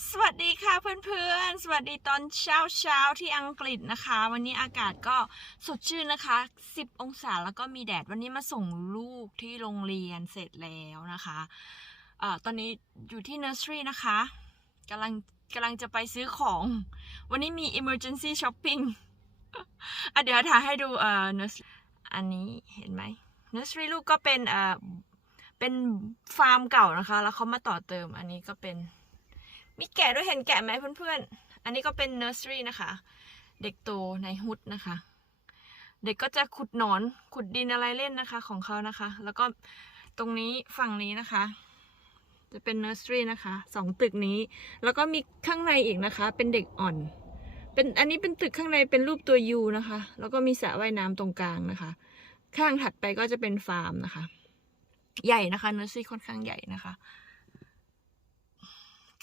สวัสดีค่ะเพื่อนๆ สวัสดีตอนเช้าเช้าที่อังกฤษนะคะ วันนี้อากาศก็สดชื่นนะคะ 10 องศาแล้วก็มีแดดวันนี้มาส่งลูกที่โรงเรียนเสร็จแล้วนะคะเอ่อตอนนี้อยู่ที่เนอร์สรีนะคะกำลังกำลังจะไปซื้อของ วันนี้มี emergency shopping อะเดี๋ยวถ่ายให้ดูเอ่อ nursery อันนี้เห็นไหม nursery ลูกก็เป็นเอ่อเป็นฟาร์มเก่านะคะ แล้วเขามาต่อเติมอันนี้ก็เป็น มีแกะด้วยเห็นแกะไหมเพื่อนๆ อันนี้ก็เป็นเนอร์สรีนะคะ เด็กโตในฮุดนะคะ เด็กก็จะขุดหนอนขุดดินอะไรเล่นนะคะของเขานะคะ แล้วก็ตรงนี้ฝั่งนี้นะคะ จะเป็นเนอร์สรีนะคะสองตึกนี้ แล้วก็มีข้างในอีกนะคะ เป็นเด็กอ่อน เป็นอันนี้เป็นตึกข้างในเป็นรูปตัวยูนะคะ แล้วก็มีสระว่ายน้ำตรงกลางนะคะ ข้างถัดไปก็จะเป็นฟาร์มนะคะ ใหญ่นะคะเนอร์สรีค่อนข้างใหญ่นะคะ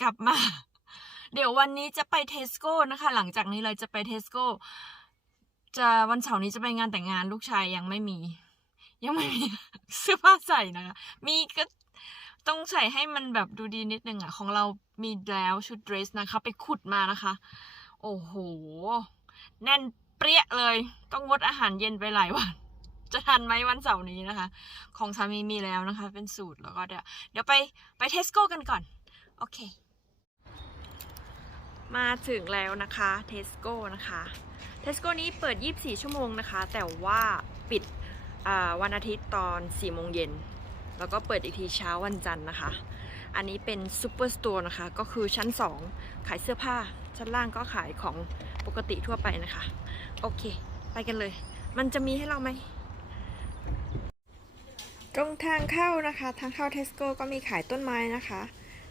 กลับมา เดี๋ยววันนี้จะไปเทสโก้นะคะ หลังจากนี้เลยจะไปเทสโก้ จะวันเสาร์นี้จะไปงานแต่งงานลูกชายยังไม่มี ยังไม่มีเสื้อผ้าใส่นะคะ มีก็ต้องใส่ให้มันแบบดูดีนิดนึงอะของเรามีแล้วชุดเดรสนะคะ ไปขุดมานะคะ โอ้โห แน่นเปรี้ยเลย ต้องงดอาหารเย็นไปหลายวันจะทันไหมวันเสาร์นี้นะคะ ของสามีมีแล้วนะคะ เป็นสูตรแล้วก็เดี๋ยวเดี๋ยวไปไปเทสโก้กันก่อน โอเค มาถึงแล้วนะคะเทสโก้นะคะเทสโก้นี้เปิด 24 ชั่วโมงนะคะ แต่ว่าปิดวันอาทิตย์ตอน4โมงเย็น แล้วก็เปิดอีกทีเช้าวันจันทร์นะคะ อันนี้เป็นซูเปอร์สโตร์นะคะ ก็คือชั้น 2 ขายเสื้อผ้า ชั้นล่างก็ขายของปกติทั่วไปนะคะ โอเค ไปกันเลย มันจะมีให้เราไหมตรงทางเข้านะคะ ทางเข้าเทสโก้ก็มีขายต้นไม้นะคะ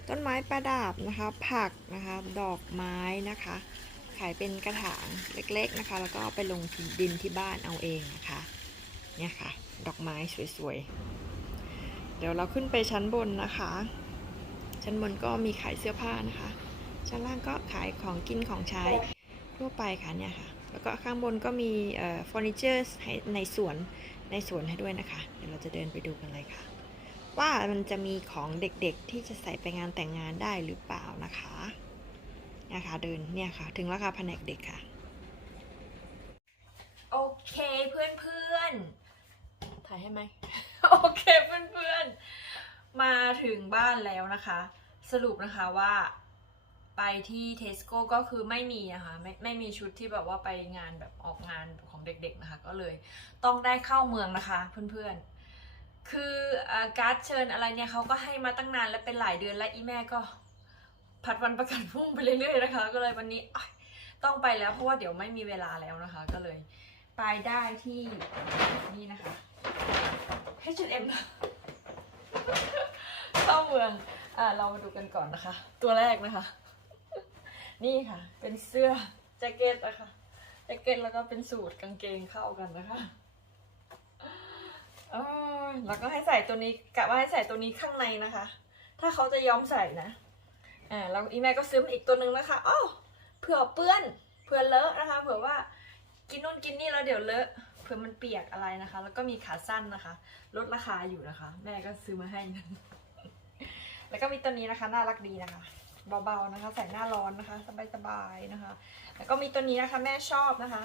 ต้นไม้ประดับนะคะ ผักนะคะ ดอกไม้นะคะ ขายเป็นกระถางเล็กๆนะคะ แล้วก็เอาไปลงดินที่บ้านเอาเองนะคะเนี่ยค่ะ ดอกไม้สวยๆ เดี๋ยวเราขึ้นไปชั้นบนนะคะ ชั้นบนก็มีขายเสื้อผ้านะคะ ชั้นล่างก็ขายของกินของใช้ทั่วไปค่ะเนี่ยค่ะ แล้วก็ข้างบนก็มีเอ่อเฟอร์นิเจอร์ให้ในสวนในสวนให้ด้วยนะคะ เดี๋ยวเราจะเดินไปดูกันเลยค่ะ ว่ามันจะมีของเด็กๆที่จะใส่ไปงานแต่งงานได้หรือเปล่านะคะนี่ยค่ะเดินเนี่ยค่ะ ถึงแล้วค่ะแผนกเด็กค่ะ โอเคเพื่อนๆ ถ่ายให้ไหม โอเคเพื่อนๆ มาถึงบ้านแล้วนะคะ สรุปนะคะว่าไปที่เทสโก้ก็คือไม่มีนะคะไม่ไม่มีชุดที่แบบว่าไปงานแบบออกงานของเด็กๆนะคะ ก็เลยต้องได้เข้าเมืองนะคะเพื่อนๆ คือการ์ดเชิญอะไรเนี่ยเขาก็ให้มาตั้งนานและเป็นหลายเดือนและอีแม่ก็ผัดวันประกันพรุ่งไปเรื่อยๆนะคะ ก็เลยวันนี้ต้องไปแล้วเพราะว่าเดี๋ยวไม่มีเวลาแล้วนะคะ ก็เลย ไปได้ที่นี่นะคะ H&M เข้าเมืองอ่าเรามาดูกันก่อนนะคะ ตัวแรกนะคะ นี่ค่ะ เป็นเสื้อแจ็คเก็ตนะคะแจ็คเก็ตแล้วก็เป็นสูทกางเกงเข้ากันนะคะ เออแล้วก็ให้ใส่ตัวนี้กะว่าให้ใส่ตัวนี้ข้างในนะคะ ถ้าเขาจะยอมใส่นะอ่าแล้วอีแม่ก็ซื้อมาอีกตัวหนึ่งนะคะอ้อเผื่อเปื้อนเผื่อเลอะนะคะ เผื่อว่ากินนู่นกินนี่แล้วเดี๋ยวเลอะเผื่อมันเปียกอะไรนะคะ แล้วก็มีขาสั้นนะคะ ลดราคาอยู่นะคะ แม่ก็ซื้อมาให้แล้วก็มีตัวนี้นะคะ น่ารักดีนะคะ เบาๆนะคะ ใส่หน้าร้อนนะคะ สบายๆนะคะ แล้วก็มีตัวนี้นะคะ แม่ชอบนะคะ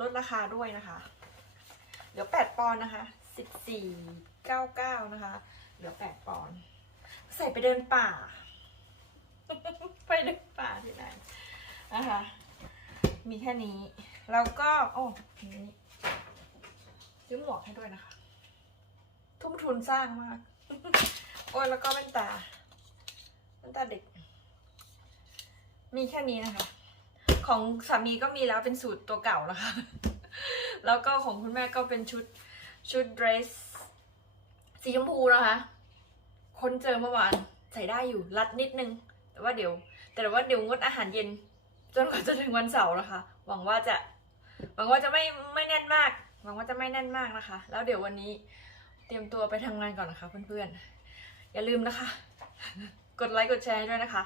ลดราคาด้วยนะคะ เหลือแปดปอนด์นะคะสิบสี่เก้าเก้านะคะ เหลือแปดปอนด์ใส่ไปเดินป่า ไปเดินป่าที่ไหนนะคะ มีแค่นี้ แล้วก็ โอ้นี่ซื้อหมวกให้ด้วยนะคะ ทุ่มทุนสร้างมาก โอ้ยแล้วก็แว่นตาแว่นตาเด็ก มีแค่นี้นะคะ ของสามีก็มีแล้วเป็นสูตรตัวเก่านะคะ แล้วก็ของคุณแม่ก็เป็นชุดชุดเดรสสีชมพูนะคะ คนเจอเมื่อวานใส่ได้อยู่รัดนิดนึง แต่ว่าเดี๋ยว แต่ว่าเดี๋ยวงดอาหารเย็น จนกว่าจะถึงวันเสาร์นะคะ หวังว่าจะ หวังว่าจะไม่ไม่แน่นมาก หวังว่าจะไม่แน่นมากนะคะ แล้วเดี๋ยววันนี้เตรียมตัวไปทำงานก่อนนะคะ เพื่อนๆ อย่าลืมนะคะ กดไลค์กดแชร์ด้วยนะคะ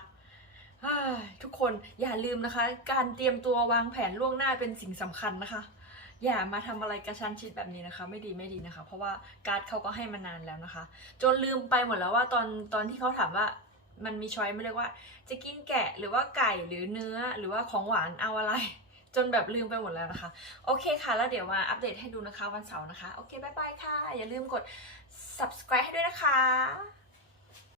ทุกคนอย่าลืมนะคะ การเตรียมตัววางแผนล่วงหน้าเป็นสิ่งสำคัญนะคะ อย่ามาทำอะไรกระชั้นชิดแบบนี้นะคะ ไม่ดีไม่ดีนะคะ เพราะว่าการ์ดเขาก็ให้มานานแล้วนะคะ จนลืมไปหมดแล้วว่าตอนตอนที่เขาถามว่ามันมีช้อยไม่เรียกว่า จะกินแกะหรือว่าไก่หรือเนื้อหรือว่าของหวานเอาอะไร จนแบบลืมไปหมดแล้วนะคะ โอเคค่ะ แล้วเดี๋ยวมาอัปเดตให้ดูนะคะวันเสาร์นะคะ โอเคบายบายค่ะ อย่าลืมกด subscribe ให้ด้วยนะคะ